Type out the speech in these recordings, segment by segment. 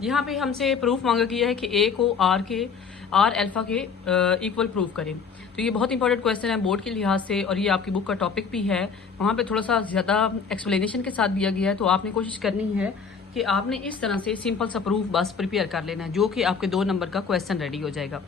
यहाँ पे हमसे प्रूफ मांगा गया है कि ए को आर अल्फा के इक्वल प्रूफ करें। तो ये बहुत इंपॉर्टेंट क्वेश्चन है बोर्ड के लिहाज से, और ये आपकी बुक का टॉपिक भी है। वहाँ पे थोड़ा सा ज़्यादा एक्सप्लेनेशन के साथ दिया गया है, तो आपने कोशिश करनी है कि आपने इस तरह से सिंपल सा प्रूफ बस प्रिपेयर कर लेना है, जो कि आपके 2 नंबर का क्वेश्चन रेडी हो जाएगा।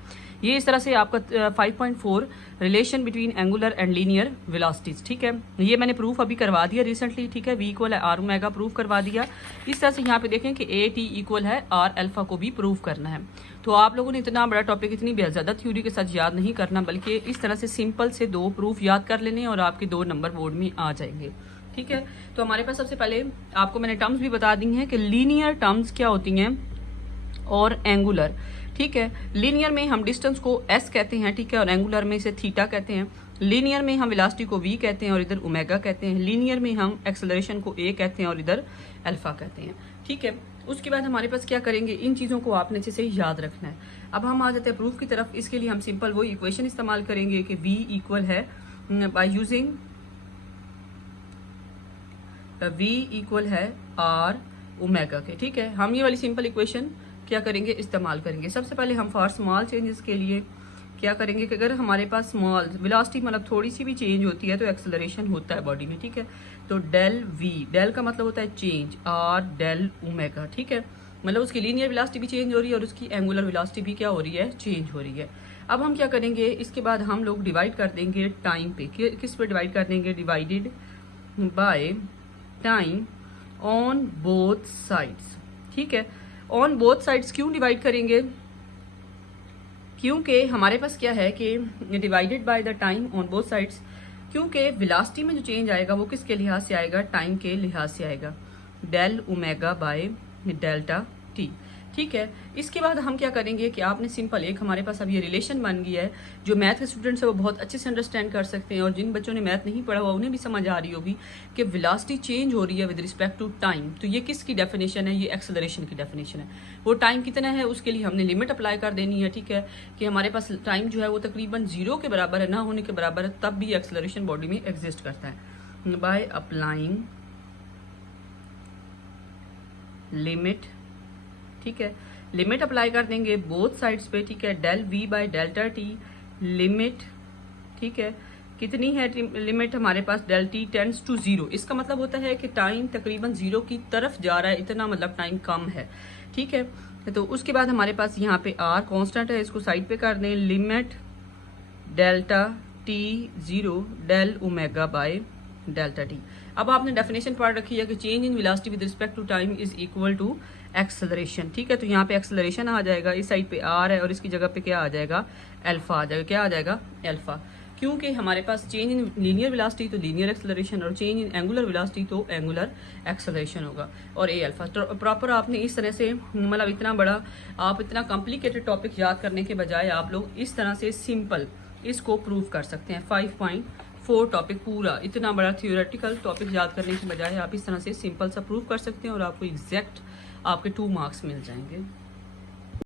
ये इस तरह से आपका 5.4 relation between angular and linear velocities, ठीक है। ये मैंने प्रूफ अभी करवा दिया रिसेंटली, ठीक है। V इक्वल है आर ओमेगा प्रूफ करवा दिया। इस तरह से यहाँ पे देखें कि AT इक्वल है आर अल्फा को भी प्रूफ करना है। तो आप लोगों ने इतना बड़ा टॉपिक इतनी ज़्यादा थ्योरी के साथ याद नहीं करना, बल्कि इस तरह से सिंपल से 2 प्रूफ याद कर लेने और आपके 2 नंबर बोर्ड में आ जाएंगे, ठीक है। तो हमारे पास सबसे पहले आपको मैंने टर्म्स भी बता दी हैं कि लीनियर टर्म्स क्या होती हैं और एंगुलर, ठीक है। लीनियर में हम डिस्टेंस को s कहते हैं, ठीक है, और एंगुलर में इसे थीटा कहते हैं। लीनियर में हम वेलोसिटी को v कहते हैं और इधर ओमेगा कहते हैं। लीनियर में हम एक्सेलरेशन को a कहते हैं और इधर अल्फा कहते हैं, ठीक है। उसके बाद हमारे पास क्या करेंगे, इन चीज़ों को आपने अच्छे से याद रखना है। अब हम आ जाते हैं प्रूफ की तरफ। इसके लिए हम सिंपल वही इक्वेशन इस्तेमाल करेंगे कि v इक्वल है बाय यूजिंग v इक्वल है आर ओमेगा के, ठीक है। हम ये वाली सिंपल इक्वेशन क्या करेंगे, इस्तेमाल करेंगे। सबसे पहले हम फॉर स्मॉल चेंजेस के लिए क्या करेंगे कि अगर हमारे पास स्मॉल वेलोसिटी मतलब थोड़ी सी भी चेंज होती है तो एक्सेलरेशन होता है बॉडी में, ठीक है। तो डेल v, डेल का मतलब होता है चेंज, आर डेल ओमेगा, ठीक है। मतलब उसकी लीनियर वेलोसिटी भी चेंज हो रही है और उसकी एंगुलर वेलोसिटी भी क्या हो रही है, चेंज हो रही है। अब हम क्या करेंगे, इसके बाद हम लोग डिवाइड कर देंगे टाइम पे। किस पे डिवाइड कर देंगे, divided by time on both sides, ठीक है। ऑन बोथ साइड्स क्यों डिवाइड करेंगे, क्योंकि हमारे पास क्या है कि divided by the time on both sides, क्योंकि वेलोसिटी में जो चेंज आएगा वो किसके लिहाज से आएगा, टाइम के लिहाज से आएगा, del omega by delta T, ठीक है। इसके बाद हम क्या करेंगे कि आपने सिंपल एक हमारे पास अब ये रिलेशन बन गया है, जो मैथ के स्टूडेंट्स है वो बहुत अच्छे से अंडरस्टैंड कर सकते हैं, और जिन बच्चों ने मैथ नहीं पढ़ा हुआ उन्हें भी समझ आ रही होगी कि वेलोसिटी चेंज हो रही है विद रिस्पेक्ट टू टाइम। तो ये किसकी डेफिनेशन है, ये एक्सेलरेशन की डेफिनेशन है। वो टाइम कितना है उसके लिए हमने लिमिट अप्लाई कर देनी है, ठीक है, कि हमारे पास टाइम जो है वो तकरीबन 0 के बराबर है, ना होने के बराबर है, तब भी एक्सेलरेशन बॉडी में एग्जिस्ट करता है। बाय अप्लाइंग लिमिट, ठीक है, लिमिट अप्लाई कर देंगे बोथ साइड्स पे, ठीक है, del v by delta T limit, ठीक है, कितनी है लिमिट हमारे पास, डेल टी टेंड्स टू 0। इसका मतलब होता है कि टाइम तकरीबन 0 की तरफ जा रहा है, इतना मतलब टाइम कम है, ठीक है। तो उसके बाद हमारे पास यहाँ पे r कांस्टेंट है, इसको साइड पे कर दें, limit delta T 0 del omega by delta T. अब आपने डेफिनेशन पढ़ रखी है कि change in velocity with respect to time is equal to acceleration, ठीक है। तो यहाँ पे एक्सेलरेशन आ जाएगा, इस साइड पे आर है और इसकी जगह पे क्या आ जाएगा, अल्फा आ जाएगा। क्या आ जाएगा, अल्फा, क्योंकि हमारे पास चेंज इन लीनियर वेलोसिटी तो लीनियर एक्सेलरेशन, और चेंज इन एंगुलर वेलोसिटी तो एंगुलर एक्सेलरेशन होगा, और ए अल्फा। तो प्रॉपर आपने इस तरह से मतलब इतना बड़ा आप इतना कॉम्प्लिकेटेड टॉपिक याद करने के बजाय आप लोग इस तरह से सिंपल इसको प्रूव कर सकते हैं। 5.4 टॉपिक पूरा इतना बड़ा थियोरेटिकल टॉपिक याद करने के बजाय आप इस तरह से सिंपल सा प्रूव कर सकते हैं और आपको एग्जैक्ट आपके 2 मार्क्स मिल जाएंगे।